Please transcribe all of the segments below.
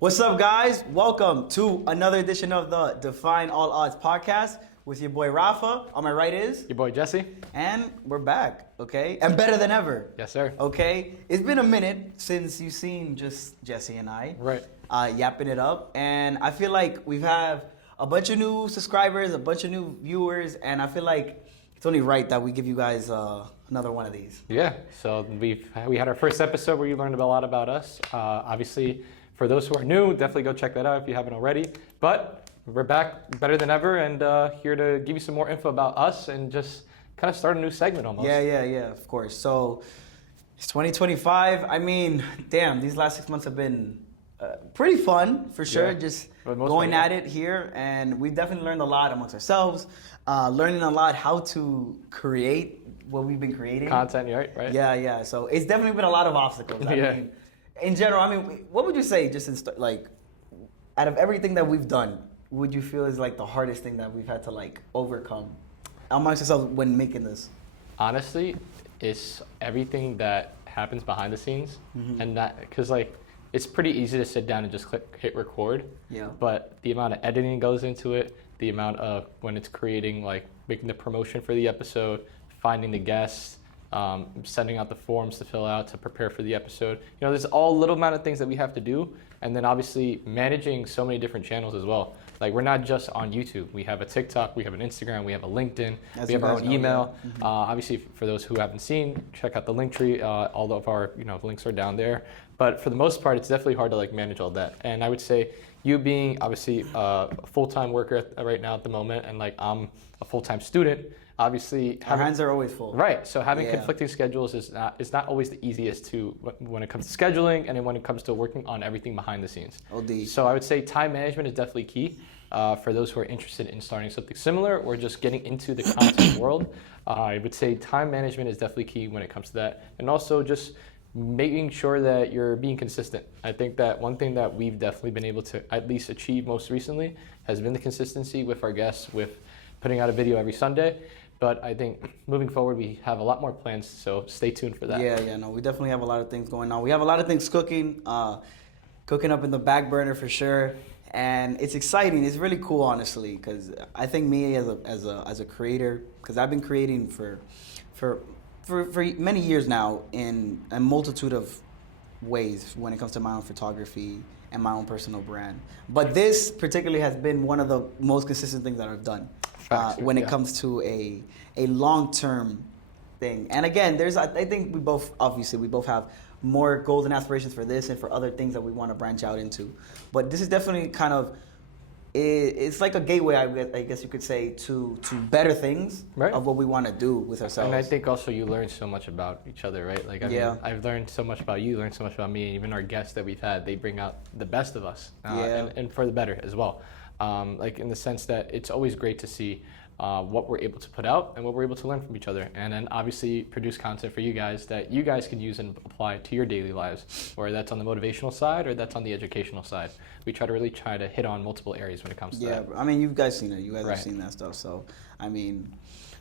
What's up, guys? Welcome to another edition of the Defying All Odds Podcast with your boy Rafa. On my right is your boy Jesse. And we're back, okay? And better than ever. Yes, sir. Okay? It's been a minute since you've seen just Jesse and I. Right. Yapping it up. And I feel like we have a bunch of new subscribers, a bunch of new viewers, and I feel like it's only right that we give you guys another one of these. Yeah. So we had our first episode where you learned a lot about us. Obviously, for those who are new, definitely go check that out if you haven't already. But we're back better than ever and here to give you some more info about us and just kind of start a new segment almost. Yeah, of course. So it's 2025. I mean, damn, these last 6 months have been pretty fun for sure. Yeah. Just going at it here. And we've definitely learned a lot amongst ourselves, learning a lot how to create what we've been creating. Content, right? Yeah. So it's definitely been a lot of obstacles. I mean, in general, I mean, what would you say just out of everything that we've done, would you feel is like the hardest thing that we've had to like overcome amongst ourselves when making this? Honestly, it's everything that happens behind the scenes, and that because like it's pretty easy to sit down and just hit record. Yeah. But the amount of editing goes into it, the amount of when it's creating like making the promotion for the episode, finding the guests. Sending out the forms to fill out to prepare for the episode. You know, there's all little amount of things that we have to do, and then obviously managing so many different channels as well. Like we're not just on YouTube. We have a TikTok, we have an Instagram, we have a LinkedIn, we have our own email. Yeah. Obviously, for those who haven't seen, check out the link tree. All of our links are down there. But for the most part, it's definitely hard to like manage all that. And I would say you being obviously a full-time worker right now at the moment, and like I'm a full-time student. Obviously, our hands are always full. Right. So having conflicting schedules is not always the easiest to when it comes to scheduling and then when it comes to working on everything behind the scenes. OD. So I would say time management is definitely key for those who are interested in starting something similar or just getting into the content world. I would say time management is definitely key when it comes to that, and also just making sure that you're being consistent. I think that one thing that we've definitely been able to at least achieve most recently has been the consistency with our guests, with putting out a video every Sunday. But I think moving forward, we have a lot more plans, so stay tuned for that. No, we definitely have a lot of things going on. We have a lot of things cooking up in the back burner for sure, and it's exciting. It's really cool, honestly, because I think me as a creator, because I've been creating for many years now in a multitude of ways when it comes to my own photography and my own personal brand. But this particularly has been one of the most consistent things that I've done. When it comes to a long-term thing. And again, I think we both have more goals and aspirations for this and for other things that we want to branch out into. But this is definitely kind of, it's like a gateway, I guess you could say, to better things of what we want to do with ourselves. And I think also you learn so much about each other, right? Like, I mean, I've learned so much about you, learned so much about me, and even our guests that we've had, they bring out the best of us, and for the better as well. Like in the sense that it's always great to see what we're able to put out and what we're able to learn from each other, and then obviously produce content for you guys that you guys can use and apply to your daily lives, whether that's on the motivational side or that's on the educational side. We try to hit on multiple areas when it comes to that. Yeah, I mean, you guys seen it. You guys have seen that stuff. So, I mean,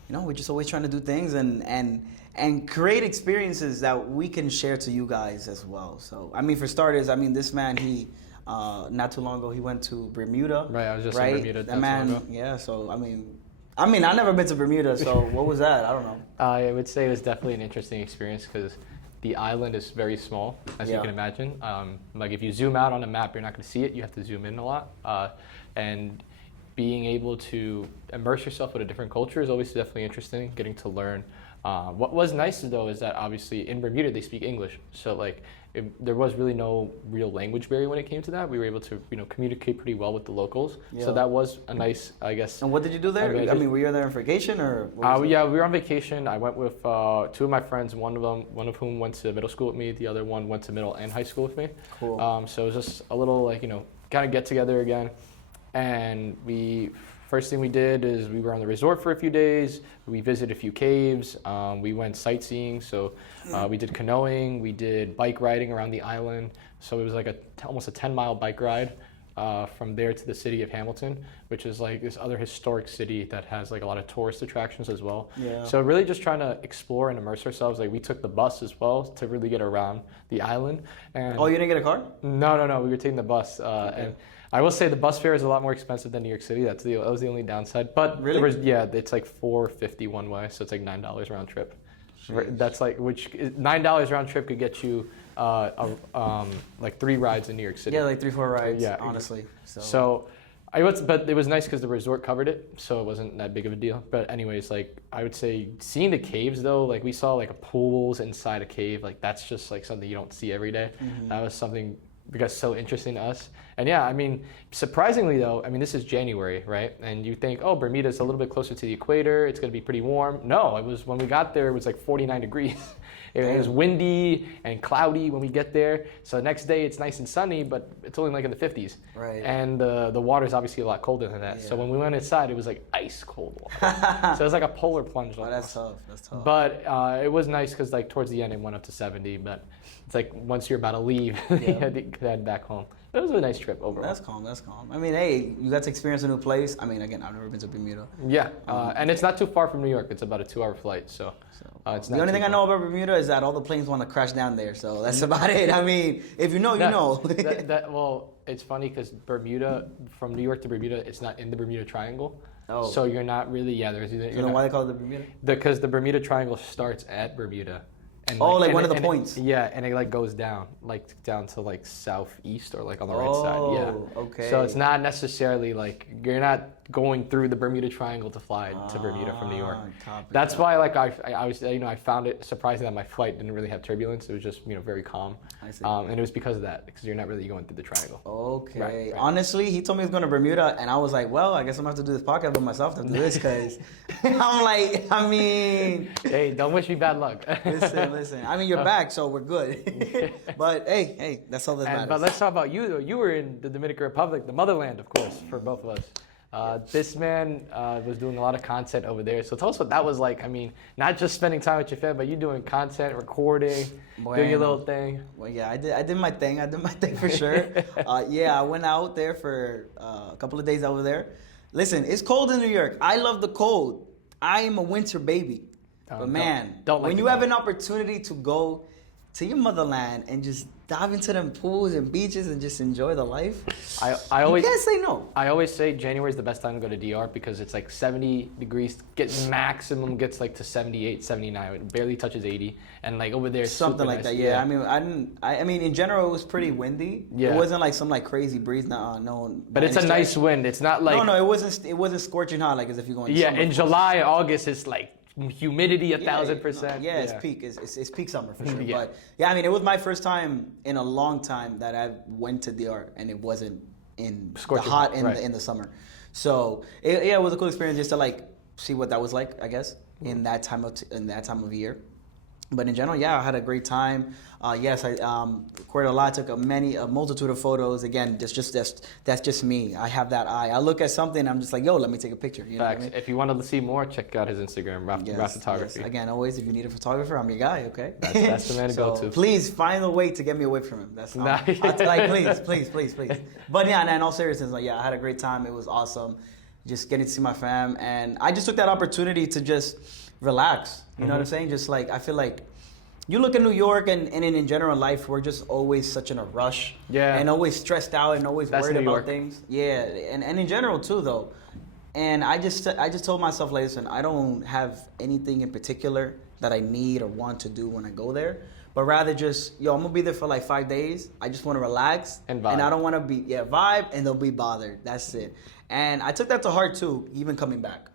we're just always trying to do things and create experiences that we can share to you guys as well. So, I mean, for starters, this man, he not too long ago, he went to Bermuda. Right, I was just in Bermuda. That man, so I've never been to Bermuda, so what was that? I don't know. I would say it was definitely an interesting experience because the island is very small, as you can imagine. Like if you zoom out on a map, you're not going to see it. You have to zoom in a lot. And being able to immerse yourself with a different culture is always definitely interesting, getting to learn. What was nice though is that obviously in Bermuda they speak English, so like there was really no real language barrier when it came to that. We were able to communicate pretty well with the locals, so that was a nice, I guess. And what did you do there? Were you there on vacation or? We were on vacation. I went with two of my friends. One of whom went to middle school with me. The other one went to middle and high school with me. Cool. So it was just a little kind of get together again, and first thing we did is we were on the resort for a few days. We visited a few caves. We went sightseeing. So we did canoeing. We did bike riding around the island. So it was like almost a 10-mile bike ride. from there to the city of Hamilton, which is like this other historic city that has like a lot of tourist attractions as well. Yeah. So really just trying to explore and immerse ourselves. Like we took the bus as well to really get around the island. And Oh, you didn't get a car? No. We were taking the bus. Okay. And I will say the bus fare is a lot more expensive than New York City. That was the only downside. But Really? It's like $4.50 one way, so it's like $9 round trip. Jeez. That's like $9 round trip could get you like 3 rides in New York City. Yeah, like 3-4 rides. Yeah, honestly. But it was nice because the resort covered it, so it wasn't that big of a deal. But anyways, like I would say, seeing the caves though, like we saw like a pools inside a cave, like that's just like something you don't see every day. Mm-hmm. That was something because so interesting to us. And yeah, I mean, surprisingly though, I mean this is January, right? And you think, oh, Bermuda's a little bit closer to the equator, it's gonna be pretty warm. No, it was when we got there, it was like 49 degrees. It was windy and cloudy when we get there. So the next day it's nice and sunny, but it's only like in the 50s. Right. And the water's obviously a lot colder than that. Yeah. So when we went inside, it was like ice cold water. So it was like a polar plunge. Oh, that's tough. That's tough. But it was nice because like towards the end it went up to 70. But it's like once you're about to leave, you had to head back home. It was a nice trip overall. That's calm. That's calm. I mean, hey, you got to experience a new place. I mean, again, I've never been to Bermuda. Yeah, and it's not too far from New York. It's about a 2-hour flight. So it's not the only too thing I know about Bermuda is that all the planes want to crash down there. So that's about it. I mean, if you know, you know. Well, it's funny because Bermuda, from New York to Bermuda, it's not in the Bermuda Triangle. Oh. So you're not really, You know why they call it the Bermuda? Because the Bermuda Triangle starts at Bermuda. And like one of the points. Yeah, and it like goes down to like southeast or like on the right side. Yeah. Okay. So it's not necessarily like you're not going through the Bermuda Triangle to fly to Bermuda from New York. That's why like I was I found it surprising that my flight didn't really have turbulence. It was just very calm. I see. And it was because of that, because you're not really going through the triangle. Okay. Right. Honestly, he told me he was going to Bermuda, and I was like, well, I guess I'm going to have to do this podcast by myself after this, because I'm like, I mean. Hey, don't wish me bad luck. Listen. I mean, you're back, so we're good. But hey, that's all that matters. But let's talk about you, though. You were in the Dominican Republic, the motherland, of course, for both of us. This man was doing a lot of content over there. So tell us what that was like. I mean, not just spending time with your family, but you doing content, recording, doing your little thing. Well, yeah, I did my thing. I did my thing for sure. I went out there for a couple of days over there. Listen, it's cold in New York. I love the cold. I am a winter baby. But man, when you have an opportunity to go to your motherland and just dive into them pools and beaches and just enjoy the life, I always you can't say no. I always say January is the best time to go to DR because it's like 70 degrees, gets like to 78, 79. It barely touches 80, and like over there, it's something like nice. that. Yeah, I mean, in general, it was pretty windy. Yeah. It wasn't like some like crazy breeze. No. But it's a nice wind. It's not like no. It wasn't scorching hot like as if you're going. Yeah, in July and August, it's like humidity 1,000%. Yeah, it's peak. It's peak summer for sure. Yeah. But yeah, I mean, it was my first time in a long time that I went to DR, and it wasn't in Scorching the hot hot, in the summer. So it was a cool experience just to like see what that was like, I guess, in that time of year. But in general, yeah, I had a great time. Yes, I recorded a lot, took a multitude of photos. Again, that's just me. I have that eye. I look at something, I'm just like, yo, let me take a picture. You know what I mean? If you want to see more, check out his Instagram, Raf Photography. Yes. Again, always, if you need a photographer, I'm your guy. Okay. That's the man to go to. Please find a way to get me away from him. That's like, please. But yeah, in all seriousness, like, yeah, I had a great time. It was awesome, just getting to see my fam, and I just took that opportunity to just relax. You know what I'm saying? Just like, I feel like you look at New York and in general life, we're just always such in a rush. Yeah. And always stressed out and always worried New about York. things. Yeah. And in general too though. And I just told myself, like, listen, I don't have anything in particular that I need or want to do when I go there. But rather just, I'm going to be there for like 5 days. I just want to relax. And vibe. And I don't want to vibe and they'll be bothered. That's it. And I took that to heart too, even coming back.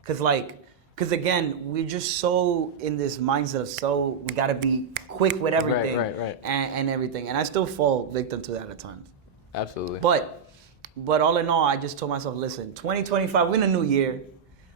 Because again, we're just so in this mindset of we got to be quick with everything. Right. And everything. And I still fall victim to that at times. Absolutely. But all in all, I just told myself, listen, 2025, we're in a new year.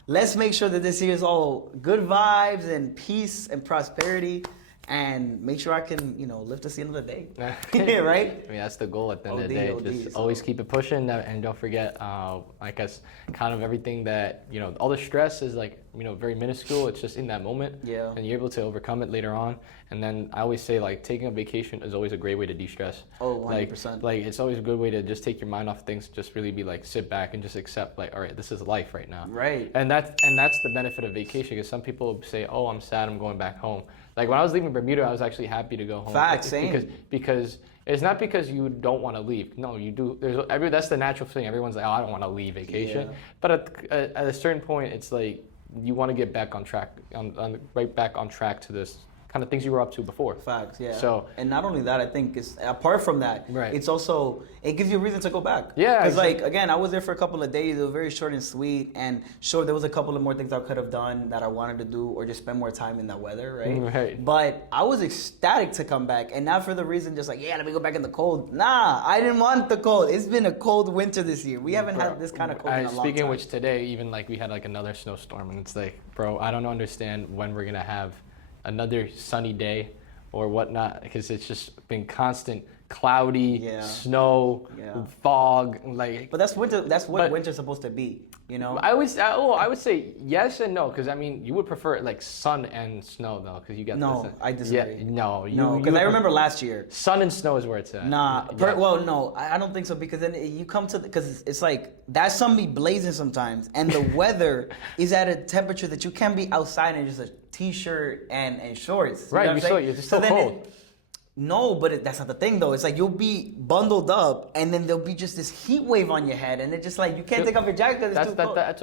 Let's make sure that this year is all good vibes and peace and prosperity. And make sure I can, live to see another day. Right? I mean, that's the goal at the end of the day. Just always keep it pushing, and don't forget, I guess, kind of everything that, all the stress is like very minuscule. It's just in that moment. Yeah. And you're able to overcome it later on. And then I always say, like, taking a vacation is always a great way to de-stress. Oh, 100%. Like it's always a good way to just take your mind off things, just really be like, sit back and just accept, like, all right, this is life right now. Right. And that's the benefit of vacation, because some people say, oh, I'm sad, I'm going back home. Like when I was leaving Bermuda, I was actually happy to go home. Facts, same. Because it's not because you don't want to leave. No, you do. That's the natural thing. Everyone's like, oh, I don't want to leave vacation. Yeah. But at a certain point, it's like you want to get back on track, right back on track to this kind of things you were up to before. Facts, yeah. So, and not only that, I think it's apart from that, right. It's also, it gives you a reason to go back. Yeah. Because like, again, I was there for a couple of days. It was very short and sweet. And sure, there was a couple of more things I could have done that I wanted to do, or just spend more time in that weather, right? Right. But I was ecstatic to come back, and not for the reason just like, yeah, let me go back in the cold. Nah, I didn't want the cold. It's been a cold winter this year. We haven't had this kind of cold in a long time. Speaking of which, today, even like we had like another snowstorm, and it's like, bro, I don't understand when we're gonna have another sunny day or whatnot, because it's just been constant cloudy, snow, fog, like. But that's winter. That's what winter's supposed to be, you know. I would say yes and no, because I mean you would prefer like sun and snow though, because you get I disagree. Yeah, no, because I remember last year. Sun and snow is where it's at. Nah, well, no, I don't think so, because then you come to because it's like that sun be blazing sometimes, and the weather is at a temperature that you can't be outside in just a t-shirt and shorts. Right, it's still cold. No, but that's not the thing though. It's like you'll be bundled up, and then there'll be just this heat wave on your head, and it's just like you can't take off your jacket because it's too cold. That's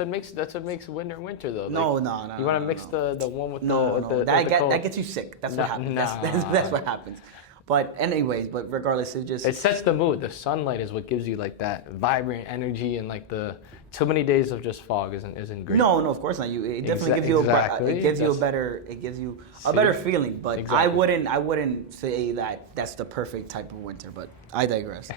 what makes winter though. No. You want to mix the one with that gets you sick. That's what happens. That's what happens. But anyways, regardless, it sets the mood. The sunlight is what gives you like that vibrant energy, and like too many days of just fog isn't great. No, of course not. It definitely gives you a better feeling. But exactly. I wouldn't say that that's the perfect type of winter. But I digress.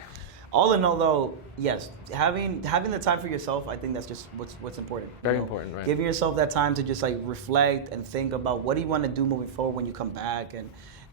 All in all, though, yes, having the time for yourself, I think that's just what's important. Very important, right? Giving yourself that time to just like reflect and think about what do you want to do moving forward when you come back,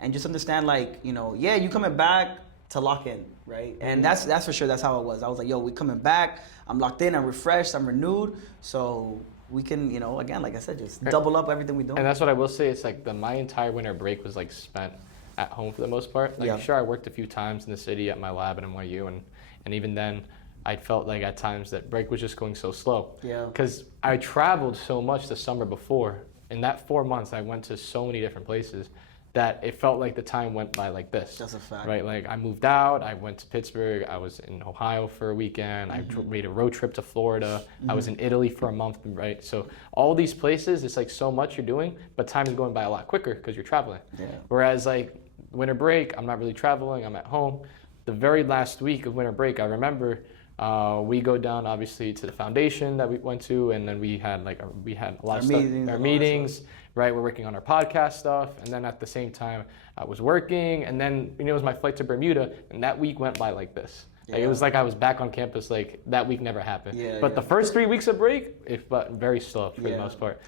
and just understand, like, you coming back to lock in, right? And that's for sure. That's how it was. I was like, we coming back. I'm locked in. I'm refreshed. I'm renewed. So we can, again, like I said, just double up everything we do. And that's what I will say. It's like my entire winter break was like spent at home for the most part. Like, sure, I worked a few times in the city at my lab at NYU, and even then, I felt like at times that break was just going so slow. Yeah. Because I traveled so much the summer before. In that 4 months, I went to so many different places that it felt like the time went by like this. That's a fact. Right? Like I moved out, I went to Pittsburgh, I was in Ohio for a weekend, I made a road trip to Florida, I was in Italy for a month, right? So all these places, it's like so much you're doing, but time is going by a lot quicker because you're traveling. Yeah. Whereas like winter break, I'm not really traveling, I'm at home. The very last week of winter break, I remember we go down obviously to the foundation that we went to, and then we had a lot of stuff, our meetings. Right, we're working on our podcast stuff, and then at the same time, I was working, and then it was my flight to Bermuda, and that week went by like this. Like, it was like I was back on campus, like that week never happened. But the first 3 weeks of break, but very slow for the most part,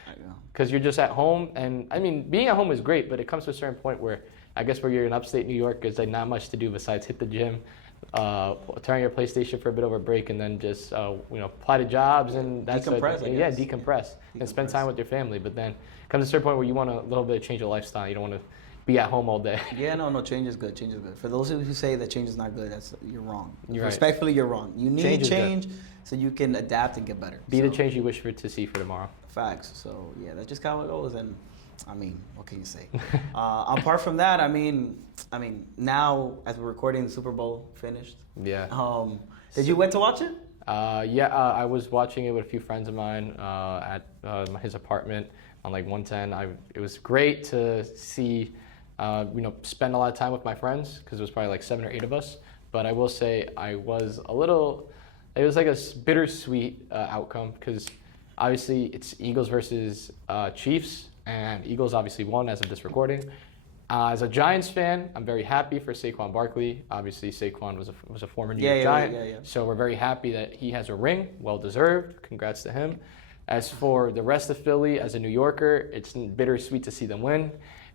because you're just at home, and I mean, being at home is great, but it comes to a certain point where I guess where you're in upstate New York, there's like not much to do besides hit the gym, turn your PlayStation for a bit over break, and then just apply to jobs, and that's decompress and spend time with your family. But then comes a certain point where you want a little bit of change of lifestyle. You don't want to be at home all day. No, change is good. Change is good. For those who say that change is not good, you're wrong. Respectfully, you're wrong. You need change so you can adapt and get better. Be the change you wish to see for tomorrow. Facts. So that's just how it goes. And I mean, what can you say? Apart from that, I mean, now as we're recording, the Super Bowl finished. Yeah. Did you went to watch it? I was watching it with a few friends of mine at his apartment on like 110. It was great to see, spend a lot of time with my friends, because it was probably like 7 or 8 of us. But I will say it was like a bittersweet outcome, because obviously it's Eagles versus Chiefs, and Eagles obviously won as of this recording. As a Giants fan, I'm very happy for Saquon Barkley. Obviously, Saquon was a former New York Giant, so we're very happy that he has a ring, well deserved. Congrats to him. As for the rest of Philly, as a New Yorker, it's bittersweet to see them win.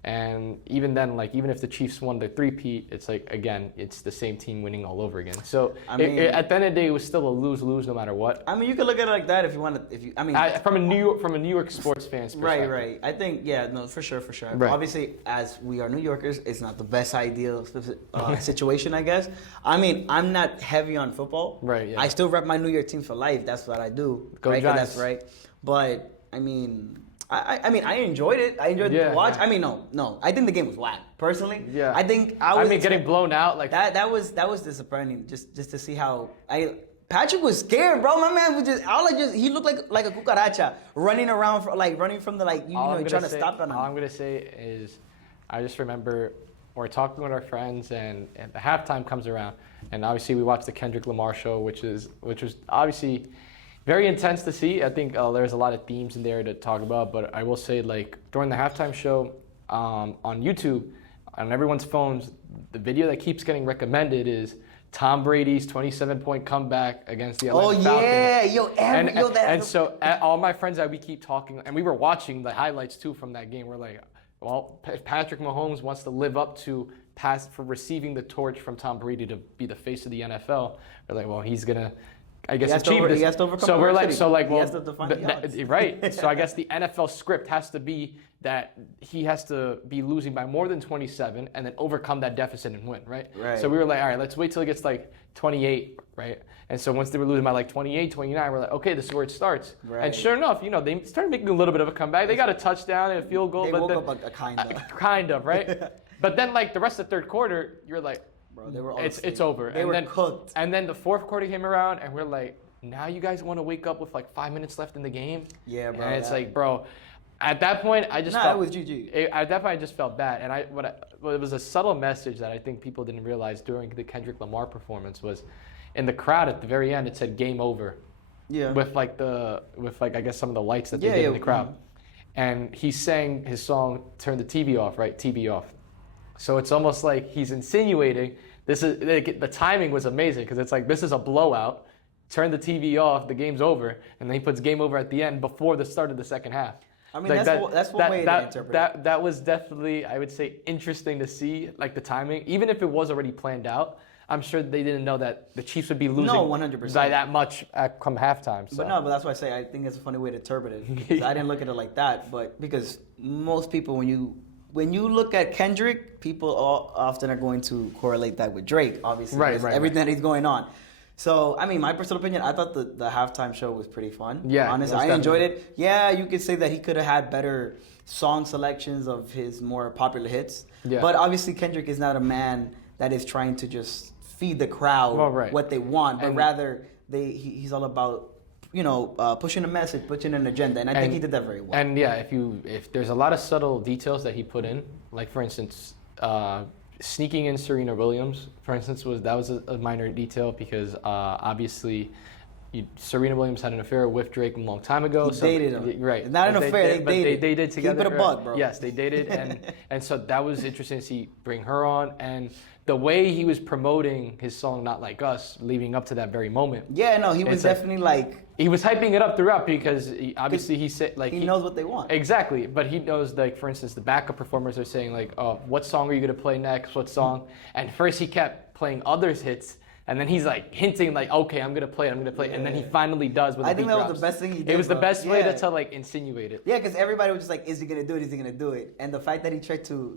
And even then, like, even if the Chiefs won the three-peat, it's like, again, it's the same team winning all over again. So at the end of the day, it was still a lose-lose no matter what. I mean, you could look at it like that if you want to. From a New York sports fan's perspective. Right. I think, for sure. Right. Obviously, as we are New Yorkers, it's not the best ideal situation, I guess. I mean, I'm not heavy on football. Right. Yeah. I still rep my New York team for life. That's what I do. Go right? Giants. That's right. But I mean, I enjoyed it. I enjoyed the watch. Yeah. I mean, no. I think the game was whack. Personally, yeah. I think getting blown out like that was disappointing. Just to see how Patrick was scared, bro. My man was he looked like a cucaracha running around running from the trying to stop him. All I'm gonna say is, I just remember we're talking with our friends and the halftime comes around, and obviously we watched the Kendrick Lamar show, which was obviously very intense to see. I think there's a lot of themes in there to talk about, but I will say, like, during the halftime show on YouTube, on everyone's phones, the video that keeps getting recommended is Tom Brady's 27-point comeback against the Atlanta Falcons. And so all my friends that we keep talking, and we were watching the highlights too from that game, we're like, well, if Patrick Mahomes wants to live up to for receiving the torch from Tom Brady to be the face of the NFL, we're like, well, he's gonna, I guess, achieve this. He has to overcome he has to define the odds. Right. So I guess the NFL script has to be that he has to be losing by more than 27 and then overcome that deficit and win, right? Right. So we were like, all right, let's wait till it gets like 28, right? And so once they were losing by like 28, 29, we're like, okay, this is where it starts. Right. And sure enough, they started making a little bit of a comeback. They got a touchdown and a field goal. They woke up a kind of, right? But then like the rest of the third quarter, you're like, bro, they were it's over. They were cooked. And then the fourth quarter came around and we're like, now you guys want to wake up with like 5 minutes left in the game? Yeah, bro. And it's like, bro, at that point, I just felt... it was GG. At that point, I just felt bad. And it was a subtle message that I think people didn't realize during the Kendrick Lamar performance was, in the crowd at the very end, it said "Game Over." Yeah. With I guess some of the lights that they did in the crowd. And he sang his song "Turn the TV Off," right? TV off. So it's almost like he's insinuating the timing was amazing because it's like, this is a blowout. Turn the TV off, the game's over, and then he puts "Game Over" at the end before the start of the second half. I mean, that's one way to interpret it. That was definitely, I would say, interesting to see, like the timing. Even if it was already planned out, I'm sure they didn't know that the Chiefs would be losing 100%. by that much come halftime. So. But that's why I say I think it's a funny way to interpret it. I didn't look at it like that, but because most people, when you look at Kendrick, people often are going to correlate that with Drake, obviously. Right. Everything that is going on. So, I mean, my personal opinion, I thought the halftime show was pretty fun. Yeah. Honestly, I enjoyed it. Yeah, you could say that he could have had better song selections of his more popular hits. Yeah. But obviously, Kendrick is not a man that is trying to just feed the crowd what they want, but rather he's all about, pushing a message, pushing an agenda, and I think he did that very well. And yeah, if there's a lot of subtle details that he put in, like for instance, sneaking in Serena Williams, for instance, was a minor detail because obviously Serena Williams had an affair with Drake a long time ago. He dated him. Right. Not an affair, they dated. They did together. Keep it a buck, bro. Yes, they dated, and so that was interesting to see bring her on, and the way he was promoting his song "Not Like Us" leading up to that very moment. Yeah, no, he was definitely he was hyping it up throughout because he said he knows what they want. Exactly, but he knows, like, for instance, the backup performers are saying like, "Oh, what song are you gonna play next? What song?" And first he kept playing others' hits. And then he's like hinting like, okay, I'm gonna play, and then he finally does. I think that was the best thing he did. It was the best way to like insinuate it. Yeah, because everybody was just like, is he gonna do it? Is he gonna do it? And the fact that he tried to,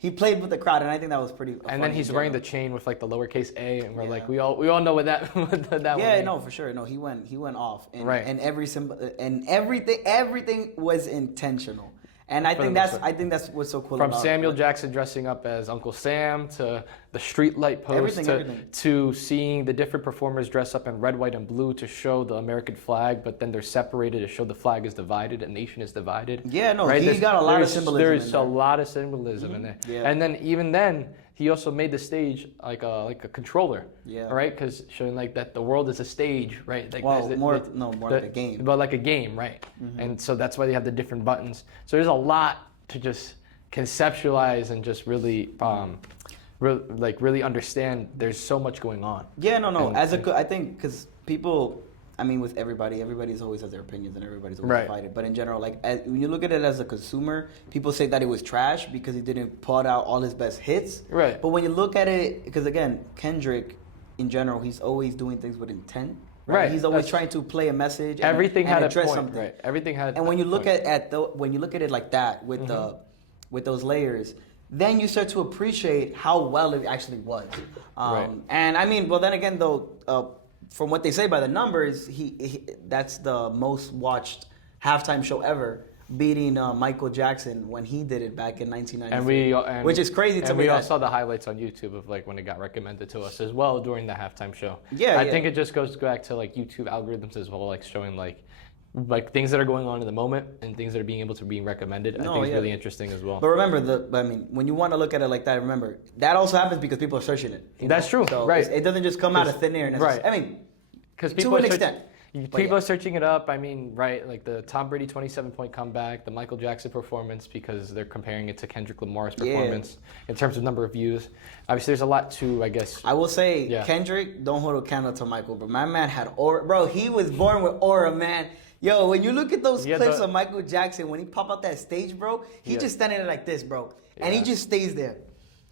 he played with the crowd, and I think that was pretty. And then he's wearing the chain with like the lowercase a, and we're like, we all know what that that. Yeah, no, for sure. No, he went off, and, right. And every symbol and everything was intentional. And I think that's what's so cool. From Samuel Jackson dressing up as Uncle Sam to the street light post to seeing the different performers dress up in red, white, and blue to show the American flag, but then they're separated to show the flag is divided, a nation is divided. Yeah, no, right? He got a lot of symbolism. There's a lot of symbolism in there. Yeah. And then even then, he also made the stage like a controller. Yeah. Right? Because showing like that the world is a stage, right? Like more like a game. But like a game, right? Mm-hmm. And so that's why they have the different buttons. So there's a lot to just conceptualize and just really really understand. There's so much going on. Yeah, no. I think because people I mean, with everybody's always has their opinions and everybody's always divided. But in general, like when you look at it as a consumer, people say that it was trash because he didn't put out all his best hits. Right. But when you look at it, because again, Kendrick, in general, he's always doing things with intent. Right. He's always trying to play a message. Everything and had address a point. something. Right. Everything had. And when you look when you look at it like that with with those layers, then you start to appreciate how well it actually was. And I mean, well, then again, though, from what they say by the numbers, he that's the most watched halftime show ever, beating Michael Jackson when he did it back in 1993. Which is crazy to me. And we all saw the highlights on YouTube of like when it got recommended to us as well during the halftime show. I think it just goes back to like YouTube algorithms as well, like showing like things that are going on in the moment and things that are being able to be recommended. I think it's really interesting as well. But remember, when you want to look at it like that, remember that also happens because people are searching it. That's true, so right? It doesn't just come out of thin air. I mean, because to an extent. People are searching it up. I mean, like the Tom Brady 27-point comeback, the Michael Jackson performance, because they're comparing it to Kendrick Lamar's performance in terms of number of views. Obviously, there's a lot to, I guess. I will say, Kendrick, don't hold a candle to Michael, but my man had aura. Bro, he was born with aura, man. Yo, when you look at those clips of Michael Jackson, when he pop out that stage, bro, he just standing there like this, bro. And he just stays there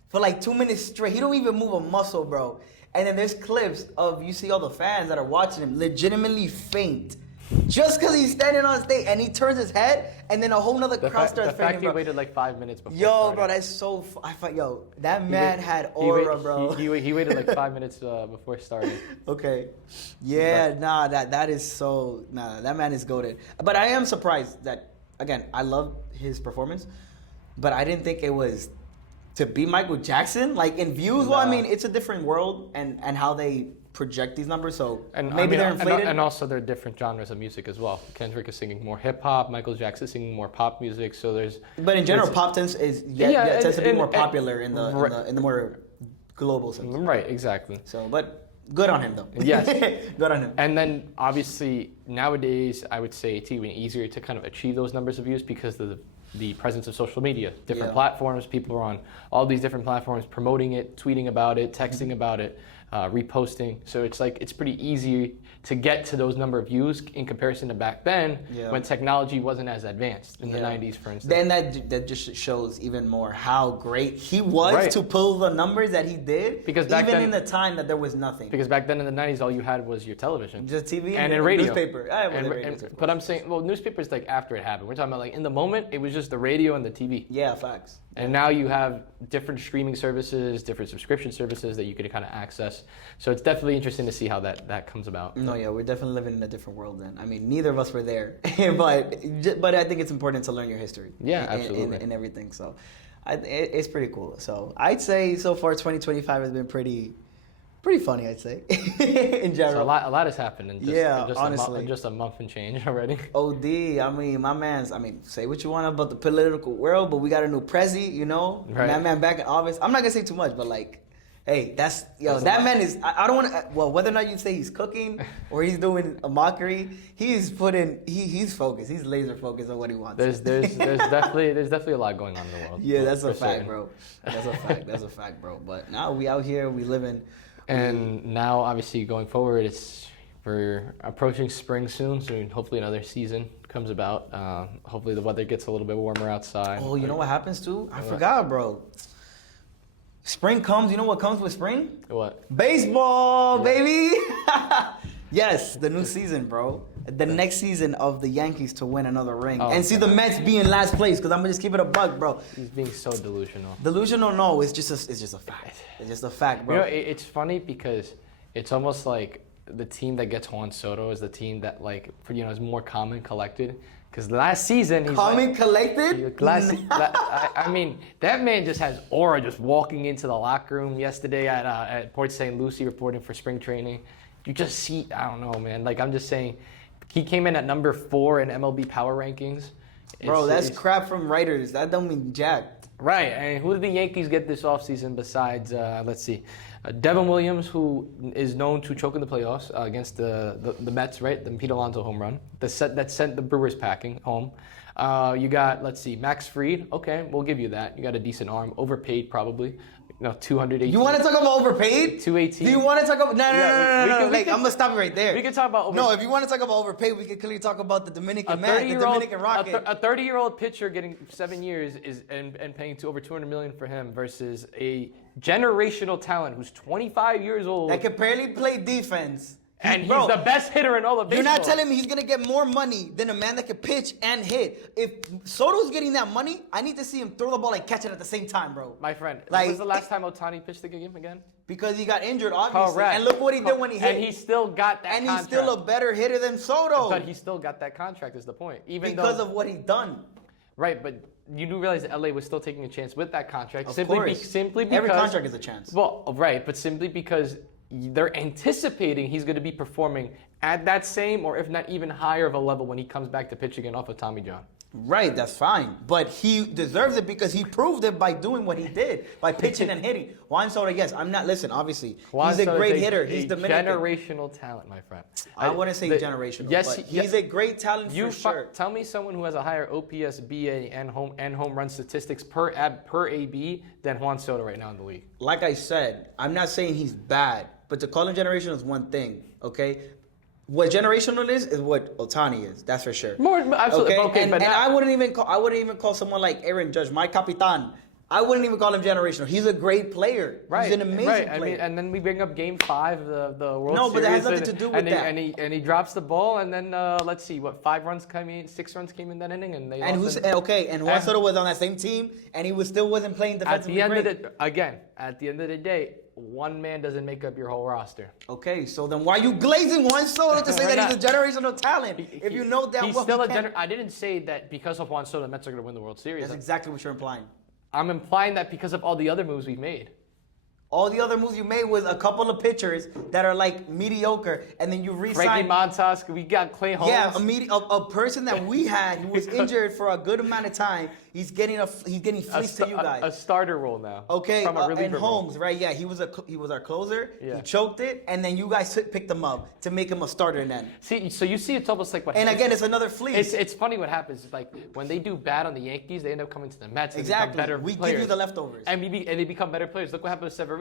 for like 2 minutes straight. He don't even move a muscle, bro. And then there's clips of, you see all the fans that are watching him legitimately faint. Just because he's standing on stage and he turns his head and then a whole nother crowd starts fainting, The fact he waited like 5 minutes before starting. Bro, that's so... that man had aura, bro. He waited like 5 minutes before starting. Okay. Yeah, that is so... that man is goated. But I am surprised that, again, I love his performance, but I didn't think it was... to be Michael Jackson, like in views, well, I mean, it's a different world and how they project these numbers, so maybe they're inflated. And also they're different genres of music as well. Kendrick is singing more hip hop, Michael Jackson is singing more pop music, so there's... But in general, pop tends to be more popular in the more global sense. Right, exactly. So, but good on him, though. Yes. Good on him. And then, obviously, nowadays, I would say it's even easier to kind of achieve those numbers of views because of the presence of social media, different platforms. People are on all these different platforms promoting it, tweeting about it, texting about it, reposting. So it's like it's pretty easy to get to those number of views in comparison to back then when technology wasn't as advanced in the 90s, for instance. Then that just shows even more how great he was to pull the numbers that he did, because back even then, in the time that there was nothing. Because back then in the 90s, all you had was your television. Just TV and radio. Newspaper. But I'm saying, well, newspapers like after it happened. We're talking about like in the moment, it was just the radio and the TV. Yeah, facts. And now you have different streaming services, different subscription services that you could kind of access. So it's definitely interesting to see how that comes about. No, we're definitely living in a different world then. I mean, neither of us were there, but I think it's important to learn your history. Yeah, absolutely. In everything. So it's pretty cool. So I'd say so far 2025 has been pretty funny, I'd say, in general. So a lot has happened in honestly. Just a month and change already. OD, I mean, say what you want about the political world, but we got a new prezi, you know? Right. That man back in office. I'm not going to say too much, but like, hey, that man is, I don't want to, well, whether or not you say he's cooking or he's doing a mockery, he's focused. He's laser focused on what he wants. There's definitely a lot going on in the world. Yeah, that's a fact, bro. That's a fact, bro. But now we out here, we living. And now, obviously, going forward, we're approaching spring soon. So hopefully another season comes about. Hopefully the weather gets a little bit warmer outside. Oh, you know what happens too? I forgot, bro. Spring comes. You know what comes with spring? What? Baseball, baby. Yes, the new season, bro. The next season of the Yankees to win another ring. And see the Mets be in last place, because I'm going to just keep it a buck, bro. He's being so delusional. Delusional? No, it's just a fact. It's just a fact, bro. You know, it's funny because it's almost like the team that gets Juan Soto is the team that, like, is more calm and collected. Because last season, he's calm and collected? I mean, that man just has aura just walking into the locker room yesterday at Port St. Lucie reporting for spring training. You just see, I don't know, man. Like, I'm just saying, he came in at number 4 in MLB Power Rankings. Bro, that's crap from writers. That don't mean jack. Right. And who did the Yankees get this offseason besides, let's see, Devin Williams, who is known to choke in the playoffs against the Mets, right? The Pete Alonso home run that sent the Brewers packing home. You got, let's see, Max Fried. Okay, we'll give you that. You got a decent arm. Overpaid, probably. No, 218. You want to talk about overpaid? 218. Do you want to talk about... No. I'm going to stop you right there. We can talk about No, if you want to talk about overpaid, we can clearly talk about the Dominican man, the Dominican Rocket. A 30-year-old pitcher getting 7 years and paying over $200 million for him versus a generational talent who's 25 years old. That can barely play defense. And he's the best hitter in all of baseball. You're not telling me he's going to get more money than a man that can pitch and hit. If Soto's getting that money, I need to see him throw the ball and catch it at the same time, bro. My friend, when was the last time Ohtani pitched the game again? Because he got injured, obviously. Correct. And look what he did when he hit. And he still got that contract. And he's still a better hitter than Soto. But he still got that contract is the point. Because of what he's done. Right, but you do realize that LA was still taking a chance with that contract. Of simply course. Simply because... Every contract is a chance. Well, right, but simply because they're anticipating he's going to be performing at that same or if not even higher of a level when he comes back to pitch again off of Tommy John. Right, that's fine. But he deserves it because he proved it by doing what he did, by pitching and hitting. Juan Soto, yes, I'm not, listen, obviously, he's a great hitter. He's Dominican. Generational talent, my friend. I wouldn't say generational, yes, but he's a great talent for sure. Tell me someone who has a higher OPS, BA, and home run statistics per AB than Juan Soto right now in the league. Like I said, I'm not saying he's bad, but to call him generational is one thing, okay? What generational is what Ohtani is. That's for sure. More absolutely. Okay, and I wouldn't even call someone like Aaron Judge, my capitan. I wouldn't even call him generational. He's a great player. Right. He's an amazing player. I mean, and then we bring up Game 5 of the World Series. No, but that has nothing to do with that. And he drops the ball, and then let's see, 6 runs came in that inning, and they. And Juan Soto was on that same team, and he wasn't playing defensively At the end of the day, one man doesn't make up your whole roster. Okay, so then why are you glazing Juan Soto to say that he's a generational talent? If you know that he's still I didn't say that because of Juan Soto, the Mets are going to win the World Series. That's exactly what you're implying. I'm implying that because of all the other moves we've made. All the other moves you made was a couple of pitchers that are like mediocre, and then you re-signed. Frankie Montas, we got Clay Holmes. Yeah, a person that we had who was injured for a good amount of time. He's getting fleeced to you guys. A starter role now. Okay, and Holmes, right? Yeah, he was our closer. Yeah. He choked it, and then you guys picked him up to make him a starter. Then so you see, it's almost like what. And again, it's another fleece. It's funny what happens. It's like when they do bad on the Yankees, they end up coming to the Mets. And exactly. Become better we players. give you the leftovers, and they become better players. Look what happened to Severino.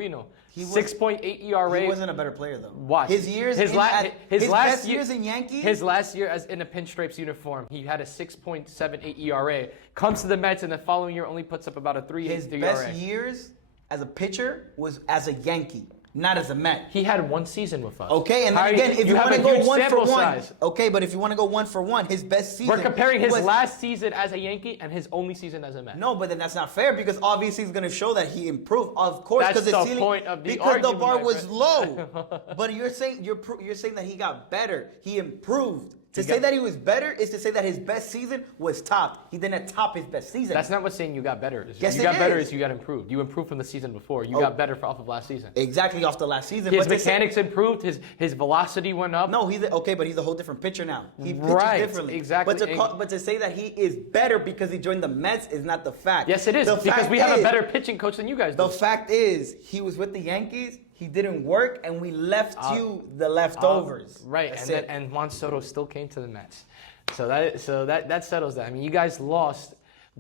6.8 ERA. He wasn't a better player though. Watch his years. His best years in Yankees. His last year as in a pinstripes uniform, he had a 6.78 ERA. Comes to the Mets, and the following year only puts up about a 3.8 ERA. His best years as a pitcher was as a Yankee, not as a Met. He had one season with us. Okay, and then again, if you want to go one for one, okay, but if you want to go one for one, his best season. We're comparing his last season as a Yankee and his only season as a Met. No, but then that's not fair because obviously he's going to show that he improved, of course, because the point of the because argument, the bar was low. But you're saying that he got better, he improved. To say that he was better is to say that his best season was topped. He didn't top his best season. That's not what saying you got better is. Yes, you got better is you got improved. You improved from the season before. You got better off of last season. Exactly off the last season. His mechanics improved. His velocity went up. No, but he's a whole different pitcher now. He pitches differently. Exactly. But to say that he is better because he joined the Mets is not the fact. Yes, it is. Because we have a better pitching coach than you guys do. The fact is, he was with the Yankees. He didn't work, and we left you the leftovers. Right, and Juan Soto still came to the Mets. So that settles that. I mean, you guys lost.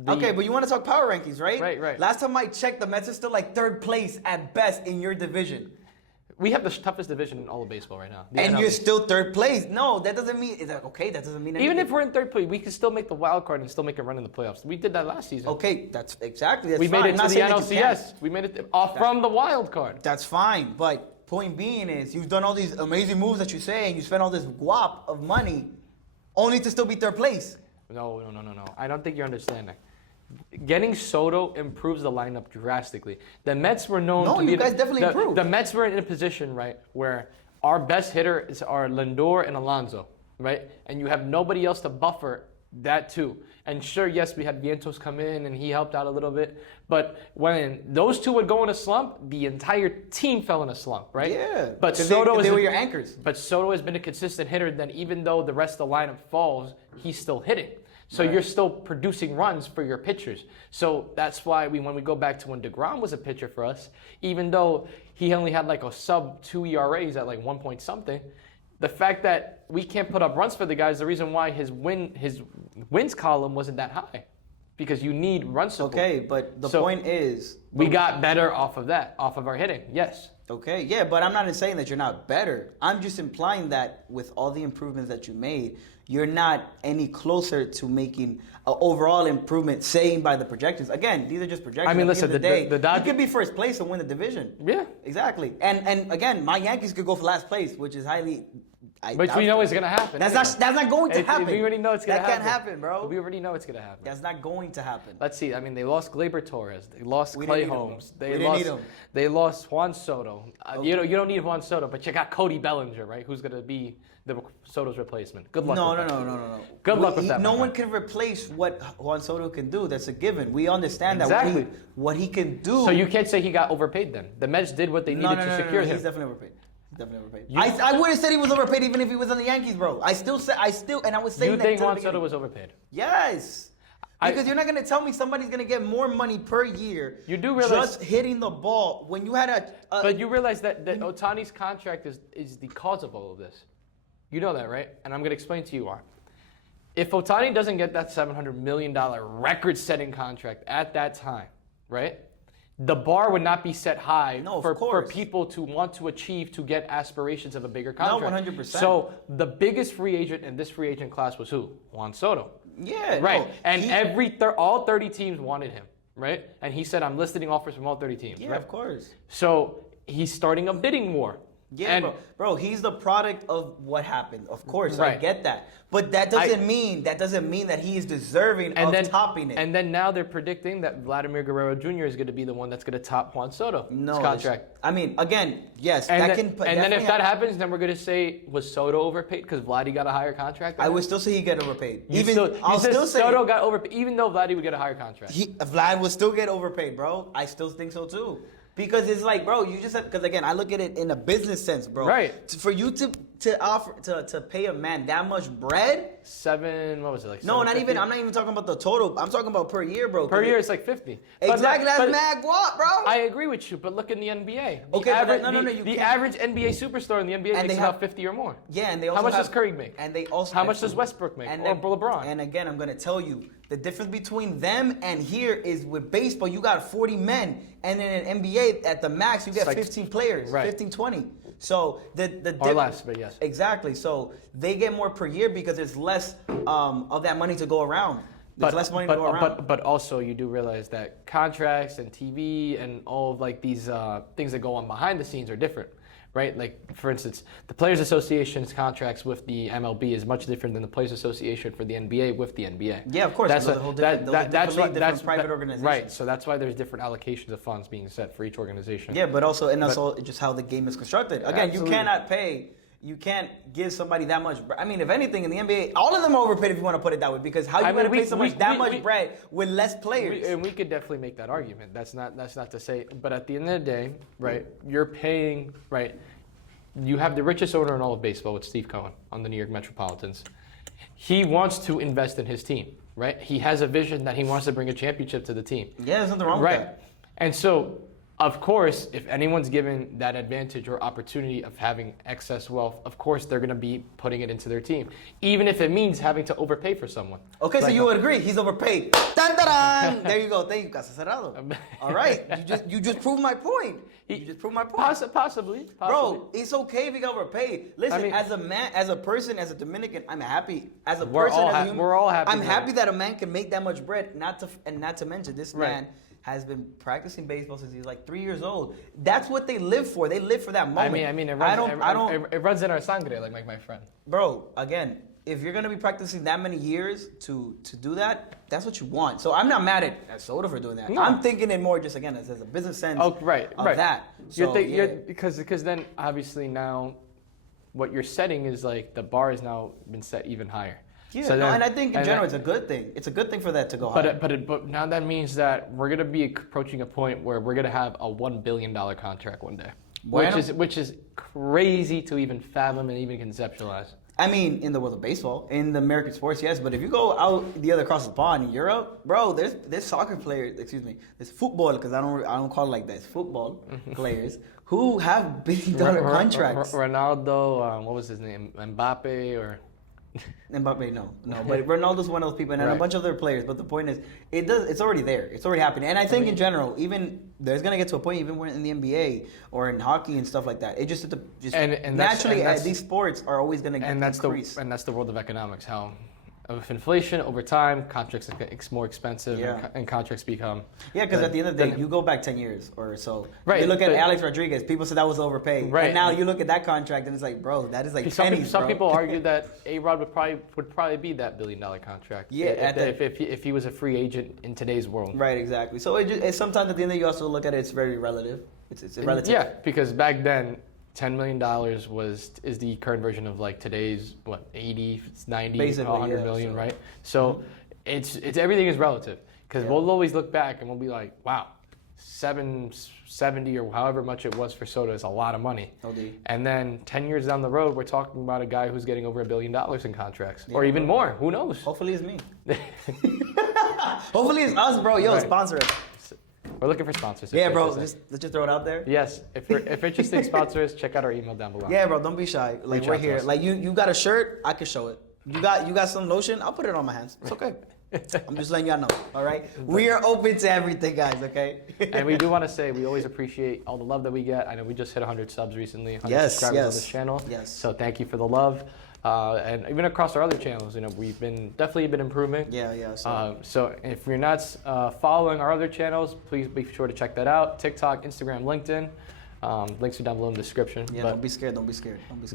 Okay, but you want to talk power rankings, right? Right. Last time I checked, the Mets are still like third place at best in your division. We have the toughest division in all of baseball right now. And you're still third place. No, that doesn't mean. That doesn't mean anything. Even if we're in third place, we can still make the wild card and still make a run in the playoffs. We did that last season. Okay, that's exactly. We made it to the NLCS. We made it off from the wild card. That's fine, but point being is you've done all these amazing moves that you say, and you spent all this guap of money, only to still be third place. No. I don't think you're understanding. Getting Soto improves the lineup drastically. The Mets were known to be... No, you guys definitely improved. The Mets were in a position, right, where our best hitter are Lindor and Alonso, right? And you have nobody else to buffer that too. And sure, yes, we had Vientos come in and he helped out a little bit. But when those two would go in a slump, the entire team fell in a slump, right? Yeah. But they were your anchors. But Soto has been a consistent hitter. Then even though the rest of the lineup falls, he's still hitting. So you're still producing runs for your pitchers. So that's why when we go back to when DeGrom was a pitcher for us, even though he only had like a sub 2 ERAs at like 1 point something, the fact that we can't put up runs for the guys, the reason why his wins column wasn't that high. because you need run support. Okay, but the point is... We got better off of that, off of our hitting, yes. Okay, yeah, but I'm not saying that you're not better. I'm just implying that with all the improvements that you made, you're not any closer to making an overall improvement, saying by the projections. Again, these are just projections. I mean, listen, the day, the Dodgers... You could be first place and win the division. Yeah. Exactly. And again, my Yankees could go for last place, which is highly... Which we know is going to happen. That's not going to happen. We already know it's going to happen. That can't happen, bro. We already know it's going to happen. That's not going to happen. Let's see. I mean, they lost Gleyber Torres. They lost Clay Holmes. They lost Juan Soto. Okay. You don't need Juan Soto, but you got Cody Bellinger, right? Who's going to be Soto's replacement. Good luck with that. No. Good luck with that. No one can replace what Juan Soto can do. That's a given. We understand exactly. that what he can do. So you can't say he got overpaid then. The Mets did what they needed to secure him. He's definitely overpaid. I would have said he was overpaid even if he was on the Yankees, bro. I was saying that. You think Juan Soto was overpaid? Yes. Because you're not going to tell me somebody's going to get more money per year. You do realize just hitting the ball when you had But you realize that Ohtani's contract is the cause of all of this. You know that, right? And I'm going to explain to you why. If Ohtani doesn't get that $700 million record-setting contract at that time, right? The bar would not be set high for people to want to achieve to get aspirations of a bigger contract. No, 100%. So the biggest free agent in this free agent class was who? Juan Soto. Yeah. Right. And all 30 teams wanted him, right? And he said, I'm listing offers from all 30 teams. Yeah, right? of course. So he's starting a bidding war. Yeah, bro, he's the product of what happened. Of course, right. I get that. But that doesn't mean that he is deserving of topping it. And then now they're predicting that Vladimir Guerrero Jr. is going to be the one that's going to top Juan Soto's contract. I mean, again, yes, and then if that happens, then we're going to say, was Soto overpaid because Vladdy got a higher contract? I would still say he got overpaid. I'll still say Soto got overpaid, even though Vladdy would get a higher contract. Vlad would still get overpaid, bro. I still think so too. Because it's like, bro, you just have, because again, I look at it in a business sense, bro. Right. For you to offer to pay a man that much bread. What was it like? No, not even. I'm not even talking about the total. I'm talking about per year, bro. Per year, it's like 50. Exactly, that's mad guap, bro. I agree with you, but look in the NBA. Okay, the average NBA superstar in the NBA makes about 50 or more. Yeah, and they also how much does Curry make? And they also how much does Westbrook make? Or LeBron? And again, I'm gonna tell you the difference between them and here is with baseball, you got 40 men, and in an NBA at the max, you get 15 players, right. 15, 20. So or less, but yes. Exactly. So they get more per year because there's less of that money to go around. There's less money to go around. But also you do realize that contracts and TV and all of like these things that go on behind the scenes are different. Right? Like, for instance, the Players Association's contracts with the MLB is much different than the Players Association for the NBA with the NBA. Yeah, of course. That's that's private organization. Right. So that's why there's different allocations of funds being set for each organization. Yeah, but also just how the game is constructed. Again, absolutely. You can't give somebody that much. I mean, if anything, in the NBA, all of them are overpaid if you want to put it that way. Because how you going to pay somebody that much bread with less players? And we could definitely make that argument. That's not to say. But at the end of the day, right, you're paying, right, you have the richest owner in all of baseball with Steve Cohen on the New York Metropolitans. He wants to invest in his team, right? He has a vision that he wants to bring a championship to the team. Yeah, there's nothing wrong with that. And so, of course, if anyone's given that advantage or opportunity of having excess wealth, of course they're going to be putting it into their team, even if it means having to overpay for someone. Okay, so you would agree he's overpaid. Dun-dun-dun! There you go. Thank you, Casa Cerrado. All right, you just proved my point. Possibly. Bro, it's okay if he got overpaid. Listen, I mean, as a man, as a person, as a Dominican, I'm happy. As a person, as a human, we're all happy. I'm happy that a man can make that much bread. Not to mention this man has been practicing baseball since he was like 3 years old. That's what they live for. They live for that moment. I mean, it runs in our sangre, like my friend. Bro, again, if you're gonna be practicing that many years to do that, that's what you want. So I'm not mad at Soto for doing that. No. I'm thinking it more just again as a business sense. Oh, right. That. So, because then obviously now, what you're setting is like the bar has now been set even higher. Yeah, so and I think in general it's a good thing. It's a good thing for that to go higher. But now that means that we're gonna be approaching a point where we're gonna have a $1 billion contract one day, which is crazy to even fathom and even conceptualize. I mean, in the world of baseball, in the American sports, yes. But if you go out the other across the pond in Europe, bro, there's soccer players. There's football because I don't call it like that. It's football players who have $1 billion contracts. Ronaldo, what was his name? Mbappe or. Mbappe, no. But Ronaldo's one of those people, and a bunch of other players. But the point is, it's already there. It's already happening. And I think in general, even there's gonna get to a point, even when in the NBA or in hockey and stuff like that, it just naturally these sports are always gonna increase. And that's the world of economics. How with inflation over time, contracts get more expensive, and contracts become. Yeah, because at the end of the day, you go back 10 years or so. Right. You look at Alex Rodriguez. People said that was overpaid. Right. And now you look at that contract, and it's like, bro, that is like pennies, Some people argue that A-Rod would probably be that $1 billion contract. Yeah. If he was a free agent in today's world. Right. Exactly. So it's sometimes at the end of the day, you also look at it. It's very relative. It's relative. Yeah, because back then, $10 million is the current version of like today's 80, 90, basically, 100 million, right? So it's everything is relative, because we'll always look back and we'll be like, wow, 770 or however much it was for Soto is a lot of money. LD. And then 10 years down the road, we're talking about a guy who's getting over $1 billion in contracts, or even more. Who knows? Hopefully it's me. Hopefully it's us, bro. Yo, sponsor us. We're looking for sponsors. Yeah, bro. Let's just throw it out there. Yes. If interested sponsors, check out our email down below. Yeah, bro. Don't be shy. Like, we're here. Like, you got a shirt, I can show it. You got some lotion, I'll put it on my hands. It's okay. I'm just letting y'all know. All right. We are open to everything, guys. Okay. And we do want to say we always appreciate all the love that we get. I know we just hit 100 subs recently. 100 subscribers on this channel. Yes. So thank you for the love. And even across our other channels, we've definitely been improving. Yeah. So if you're not following our other channels, please be sure to check that out. TikTok, Instagram, LinkedIn. Links are down below in the description. Yeah, but don't be scared.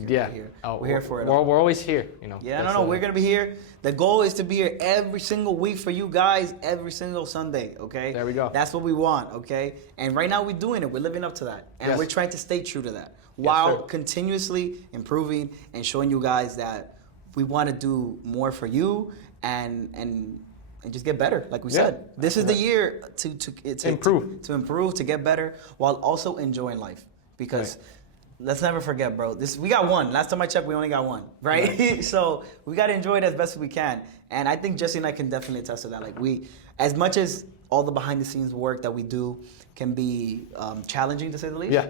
Yeah. We're here for it. We're always here. Yeah, we're gonna be here. The goal is to be here every single week for you guys, every single Sunday. Okay. There we go. That's what we want. Okay. And right now we're doing it. We're living up to that, and we're trying to stay true to that while continuously improving and showing you guys that we want to do more for you and just get better. Like we said, this is the year to improve, to get better, while also enjoying life. Because let's never forget, bro. We got one. Last time I checked, we only got one, right? So we got to enjoy it as best as we can. And I think Jesse and I can definitely attest to that. Like, as much as all the behind the scenes work that we do can be challenging, to say the least. Yeah.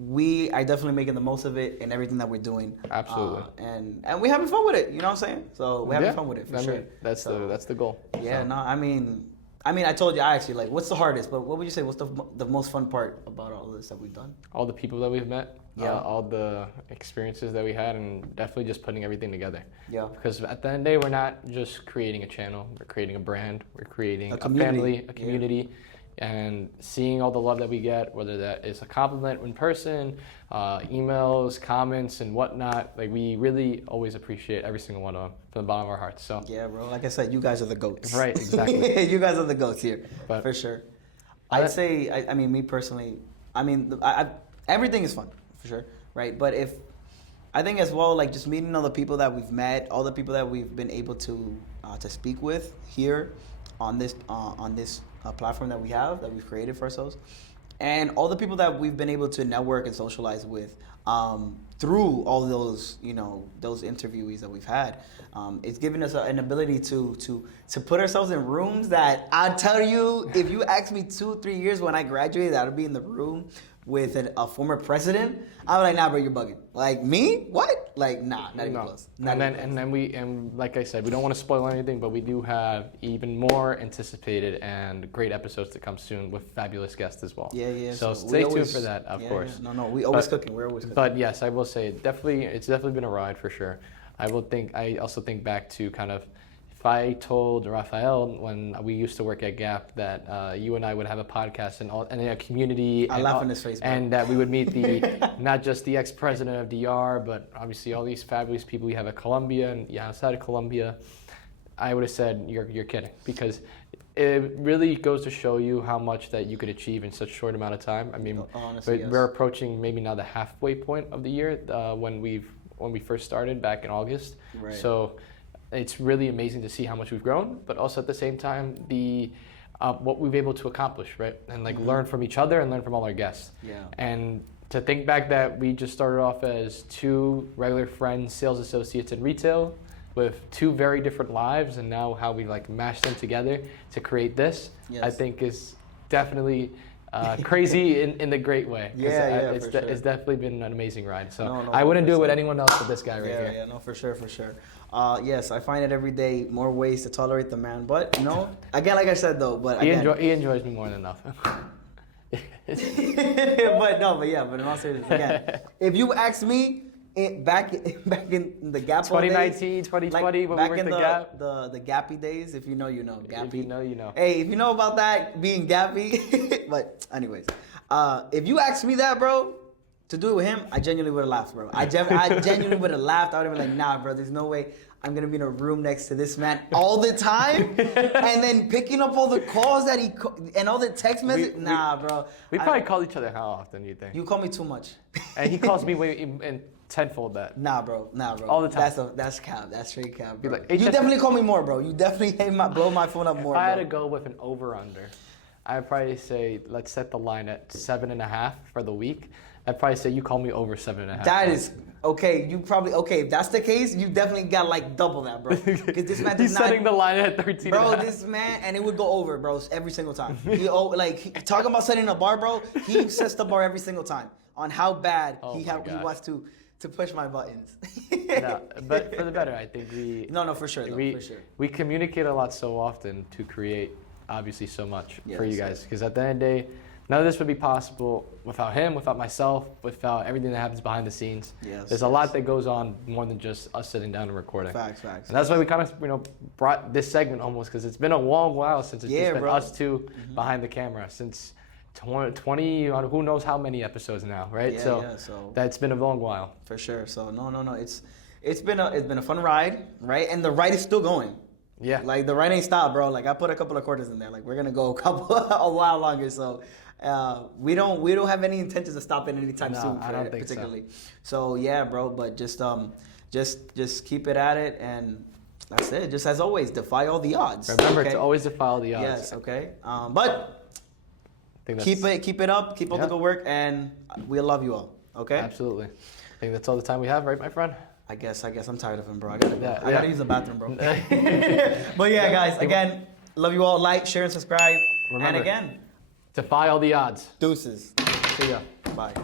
We are definitely making the most of it in everything that we're doing. Absolutely. And we're having fun with it, you know what I'm saying? So we're having fun with it, for sure. That's the goal. Yeah, so. No, I mean, I told you, I actually, like, what's the hardest? But what would you say, what's the most fun part about all this that we've done? All the people that we've met. All the experiences that we had, and definitely just putting everything together. Yeah. Because at the end of the day, we're not just creating a channel. We're creating a brand. We're creating a family, a community. And seeing all the love that we get, whether that is a compliment in person, emails, comments, and whatnot, like, we really always appreciate every single one of them from the bottom of our hearts. So yeah, bro. Like I said, you guys are the goats. Right, exactly. You guys are the goats here, for sure. I'd say, I mean, me personally, everything is fun, for sure, right? But I think as well, like, just meeting all the people that we've met, all the people that we've been able to speak with here on this platform that we've created for ourselves, and all the people that we've been able to network and socialize with through all those those interviewees that we've had. It's given us an ability to put ourselves in rooms that, I tell you, if you ask me 2-3 years when I graduated, I'd be in the room with a former president. I was like, nah, bro, you're bugging. Like, me? What? Like, nah, not even close. And like I said, we don't want to spoil anything, but we do have even more anticipated and great episodes to come soon with fabulous guests as well. Yeah. So stay tuned for that, of course. Yeah. No, we're always cooking. But yes, I will say, it's definitely been a ride for sure. I also think back to kind of, if I told Rafael when we used to work at Gap that you and I would have a podcast and a community, I laugh in his face, bro. And that we would meet not just the ex-president of DR, but obviously all these fabulous people we have at Colombia and outside of Colombia, I would have said you're kidding, because it really goes to show you how much that you could achieve in such a short amount of time. I mean, honestly, we're approaching maybe now the halfway point of the year when we first started back in August. Right. So it's really amazing to see how much we've grown, but also at the same time, what we've been able to accomplish, right? And learn from each other and learn from all our guests. Yeah. And to think back that we just started off as two regular friends, sales associates in retail, with two very different lives, and now how we mashed them together to create this, I think is definitely Crazy in the great way. It's It's definitely been an amazing ride. So No, I wouldn't do it with anyone else but this guy right here. Yeah, no, for sure. Yes, I find it every day more ways to tolerate the man, but again, like I said though, but he enjoys me more than enough. but in all seriousness, again, if you ask me back in the Gap 2019, 2020, when we were in the Gap, the Gappy days, if you know, you know. Gappy. If you know, you know. Hey, if you know about that being Gappy, but anyways, if you asked me that, bro, to do it with him, I genuinely would have laughed, bro. I genuinely would have laughed. I would have been like, nah, bro, there's no way I'm gonna be in a room next to this man all the time, and then picking up all the calls that and all the text messages. Nah, bro. We probably call each other how often? You think? You call me too much. And he calls me way in tenfold that. Nah, bro. All the time. That's cap. That's straight cap, bro. Like, you definitely call me more, bro. You definitely blow my phone up more. If I had to go with an over/under, I'd probably say let's set the line at 7.5 for the week. I'd probably say you call me over 7.5. That is okay. You probably If that's the case, you definitely got like double that, bro. Because this man He's setting the line at 13. Bro, this man, and it would go over, bro, every single time. Talking about setting a bar, bro. He sets the bar every single time on how bad he wants to push my buttons. No, but for the better, I think we. No, for sure. For sure. We communicate a lot so often to create, obviously, so much for you guys. Because at the end of the day, none of this would be possible without him, without myself, without everything that happens behind the scenes. There's a lot that goes on more than just us sitting down and recording. Facts. And that's why we kind of, brought this segment almost, because it's been a long while since it's just been us two behind the camera since 20, who knows how many episodes now, right? So that's been a long while. For sure. So no. It's been a fun ride, right? And the ride is still going. Yeah. Like the ride ain't stopped, bro. Like I put a couple of quarters in there. Like we're gonna go a while longer. So we don't have any intentions of stopping anytime soon. I don't think particularly. So yeah, bro. But just keep it at it, and that's it. Just as always, defy all the odds. Remember to always defy all the odds. Yes. Okay. But keep it up. Keep up the good work, and we love you all. Okay. Absolutely. I think that's all the time we have, right, my friend? I guess I'm tired of him, bro. I gotta use the bathroom, bro. But yeah, guys, again, love you all. Like, share, and subscribe. Remember, and again, defy all the odds. Deuces. See ya. Bye.